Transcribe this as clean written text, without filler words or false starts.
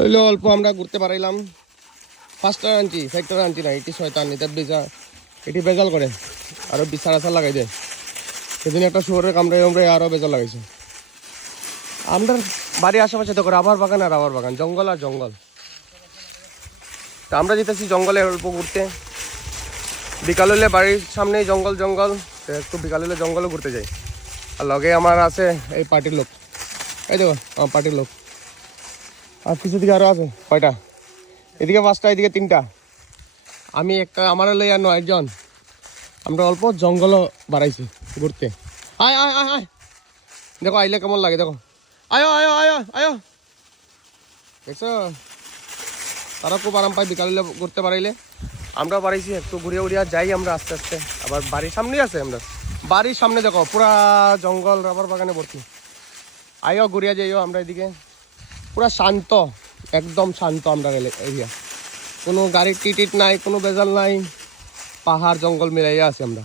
হইলো অল্প আমরা ঘুরতে পারাইলাম। ফার্স্টার আনছি, ফ্যাক্টর আনছি না, এটি শয়তান, এটা এটি বেজাল করে আরো বিছার আছার লাগাই দেয়। সেদিন একটা শুয়োরের কামড়ে কামড়ে আরো বেজাল লাগাইছে। আমাদের বাড়ির আশেপাশে তো রাবার বাগান আর রাবার বাগান, জঙ্গল আর জঙ্গল। তা আমরা যেতেছি জঙ্গলে অল্প ঘুরতে। বিকাল হলে বাড়ির সামনেই জঙ্গল জঙ্গল, একটু বিকাল হলে জঙ্গলে ঘুরতে যাই। আর লগে আমার আছে এই পার্টির লোক, এই দেখো আমার পার্টির লোক। আর কিছু দিকে আরো আছে কয়টা, এদিকে 5টা, এদিকে 3টা, আমি একটা, আমার লইয়া 9 জন। আমরা অল্প জঙ্গল বাড়াইছি ঘুরতে। আয় আয় আয় আয়, দেখো আইলে কেমন লাগে, দেখো আয়ো আয়ো আয়ো আয়ো, দেখছো তারা খুব আরাম পায় বিকাল হলে ঘুরতে পারাইলে। আমরা বাড়াইছি একটু ঘুরিয়ে উড়িয়ে যাই আমরা আস্তে আস্তে। আবার বাড়ির সামনেই আছে, আমরা বাড়ির সামনে দেখো পুরা জঙ্গল রাবার বাগানে ভর্তি। আইও ঘুরিয়া যাইও আমরা এদিকে, পুরা শান্ত, একদম শান্ত আমরা এরিয়া। কোনো গাড়ির টিটিট নাই, কোনো বেজাল নাই, পাহাড় জঙ্গল মিলাইয়া আছে আমরা।